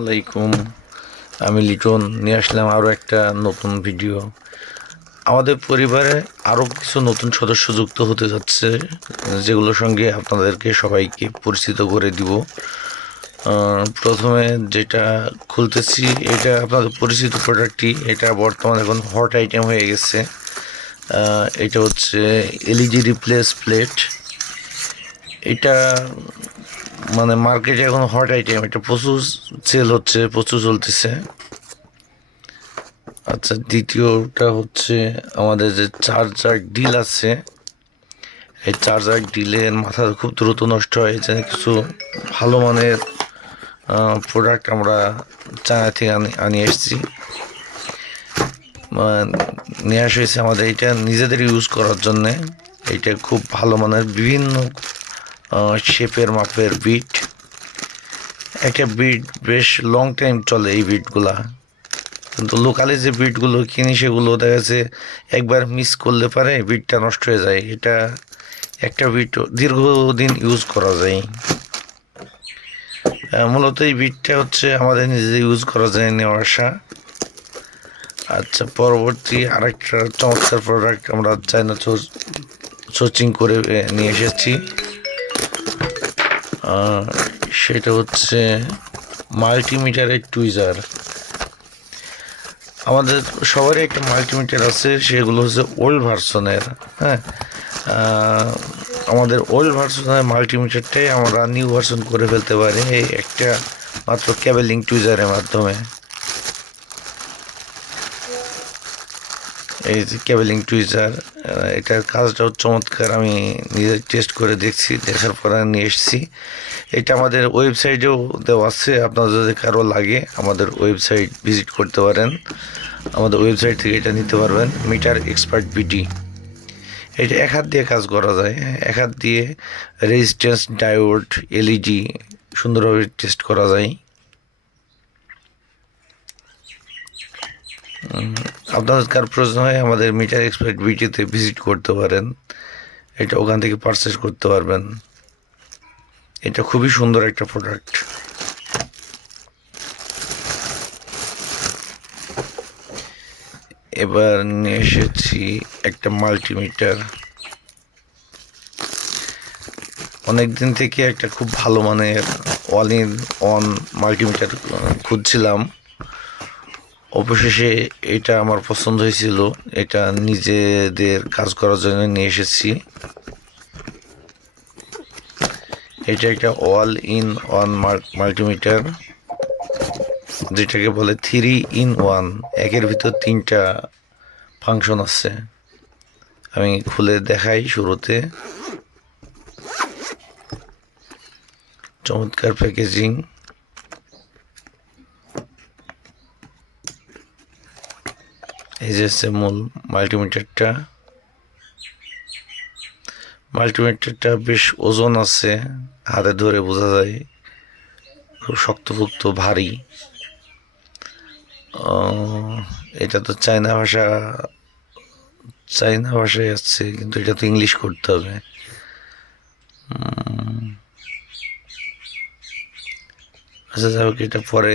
আলাইকুম, আমি লিটন নিয়ে আসলাম আরও একটা নতুন ভিডিও। আমাদের পরিবারে আরও কিছু নতুন সদস্য যুক্ত হতে যাচ্ছে, যেগুলোর সঙ্গে আপনাদেরকে সবাইকে পরিচিত করে দিব। প্রথমে যেটা খুলতেছি, এটা আপনাদের পরিচিত প্রোডাক্টটি। এটা বর্তমানে এখন হট আইটেম হয়ে গেছে। এটা হচ্ছে এলইডি রিপ্লেস প্লেট। এটা মানে মার্কেটে এখন হট আইটেম, এটা প্রচুর সেল হচ্ছে, প্রচুর চলতেছে। আচ্ছা, দ্বিতীয়টা হচ্ছে আমাদের যে চার্জার ডিল আছে, এই চার্জার ডিলের মাথা খুব দ্রুত নষ্ট হয়। যে কিছু ভালো মানের প্রোডাক্ট আমরা চায়না থেকে আনিয়ে এসেছি, নিয়ে আসা হয়েছে আমাদের এটা নিজেদের ইউজ করার জন্যে। এইটা খুব ভালো মানের বিভিন্ন শেপের মাপের বিট। একটা বিট বেশ লং টাইম চলে এই বিটগুলা, কিন্তু লোকালে যে বিটগুলো কিনি সেগুলো দেখা যাচ্ছে একবার মিস করলে পারে বিটটা নষ্ট হয়ে যায়। এটা একটা বিট দীর্ঘদিন ইউজ করা যায়। মূলত এই বিটটা হচ্ছে আমাদের নিজে ইউজ করা যায় নেওয়া আসা। আচ্ছা, পরবর্তী আরেকটা চমৎকার প্রোডাক্ট আমরা চায়না সোর্সিং করে নিয়ে এসেছি। সেটা হচ্ছে মাল্টিমিটারের টুইজার। আমাদের সবারই একটা মাল্টিমিটার আছে, সেগুলো হচ্ছে ওল্ড ভার্সনের। হ্যাঁ, আমাদের ওল্ড ভার্সনের মাল্টিমিটারটাই আমরা নিউ ভার্সন করে ফেলতে পারি এই একটা মাত্র ক্যাবেলিং টুইজারের মাধ্যমে। এই যে ক্যাবেলিং টুইজার, এটার কাজটাও চমৎকার। আমি নিজে টেস্ট করে দেখছি, দেখার পর নিয়ে এসেছি। এটা আমাদের ওয়েবসাইটেও দেওয়া আছে, আপনাদের যদি কারো লাগে আমাদের ওয়েবসাইট ভিজিট করতে পারেন। আমাদের ওয়েবসাইট থেকে এটা নিতে পারবেন, মিটার এক্সপার্ট বিডি। এটা এক হাত দিয়ে কাজ করা যায়, এক হাত দিয়ে রেজিস্ট্যান্স, ডায়োড, এলইডি সুন্দরভাবে টেস্ট করা যায়। আপনাদের কার প্রয়োজন হয় আমাদের মিটার এক্সপার্ট বিডিতে ভিজিট করতে পারেন, এটা ওখান থেকে পারচেস করতে পারবেন। এটা খুবই সুন্দর একটা প্রোডাক্ট। এবার নিয়ে এসেছি একটা মাল্টিমিটার। অনেক দিন থেকে একটা খুব ভালো মানের অল ইন ওয়ান মাল্টিমিটার খুঁজছিলাম। অবশেষে এটা আমার পছন্দ হয়েছিল, এটা নিজেদের কাজ করার জন্য নিয়ে এসেছি। এটা একটা অল ইন ওয়ান মাল্টিমিটার, যেটাকে বলে 3 in 1। একের ভিতর তিনটা ফাংশন আছে। আমি খুলে দেখাই শুরুতে। চমৎকার প্যাকেজিং। এই যে মূল মাল্টিমিটারটা। মাল্টিমিটারটা বেশ ওজন আছে, হাতে ধরে বোঝা যায়, খুব শক্তপোক্ত, ভারী। এটা তো চাইনা ভাষায় আসছে, কিন্তু এটা তো ইংলিশ করতে হবে। আচ্ছা, যাই হোক, এটা পরে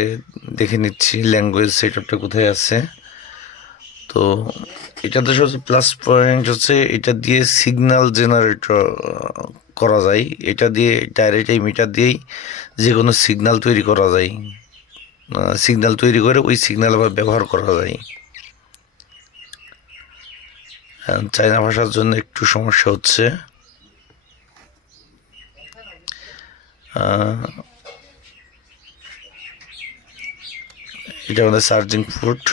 দেখে নিচ্ছি ল্যাঙ্গুয়েজ সেটআপটা কোথায় আছে। তো এটাতে সবচেয়ে প্লাস পয়েন্ট হচ্ছে এটা দিয়ে সিগন্যাল জেনারেটর করা যায়। এটা দিয়ে ডাইরেক্ট এই মিটার দিয়েই যে কোনো সিগন্যাল তৈরি করা যায়। সিগন্যাল তৈরি করে ওই সিগন্যাল আবার ব্যবহার করা যায়। চাইনা ভাষার জন্য একটু সমস্যা হচ্ছে। এটা আমাদের charging port,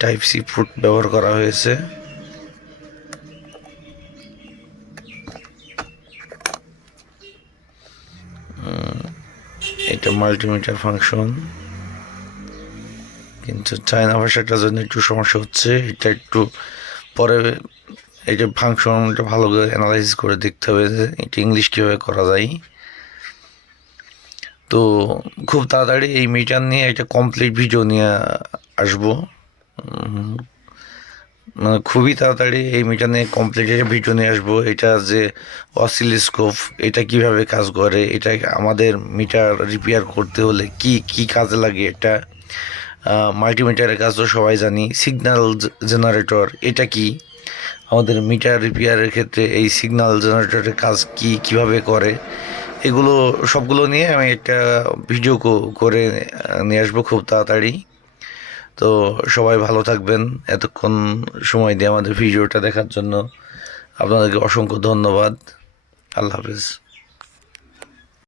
type C port ব্যবহার করা হয়েছে। এটা মাল্টিমিটার ফাংশন, কিন্তু চায়না ভাষাটার জন্য একটু সমস্যা হচ্ছে। এটা একটু পরে এটা ফাংশনটা ভালো করে অ্যানালাইসিস করে দেখতে হবে যে এটা ইংলিশ কীভাবে করা যায়। তো খুব তাড়াতাড়ি এই মিটার নিয়ে একটা কমপ্লিট ভিডিও নিয়ে আসবো। মানে খুবই তাড়াতাড়ি এই মিটার নিয়ে কমপ্লিট ভিডিও নিয়ে আসবো। এটা যে অসিলোস্কোপ, এটা কিভাবে কাজ করে, এটা আমাদের মিটার রিপেয়ার করতে হলে কি কি কাজে লাগে, এটা মাল্টিমিটারের কাজ তো সবাই জানি। সিগন্যাল জেনারেটর এটা কি, আমাদের মিটার রিপেয়ারের ক্ষেত্রে এই সিগন্যাল জেনারেটরের কাজ কি, কিভাবে করে, এগুলো সবগুলো নিয়ে আমি একটা ভিডিও করে নিয়ে আসবো খুব তাড়াতাড়ি। তো সবাই ভালো থাকবেন। এতক্ষণ সময় দিয়ে আমাদের ভিডিওটা দেখার জন্য আপনাদেরকে অসংখ্য ধন্যবাদ। আল্লাহ হাফেজ।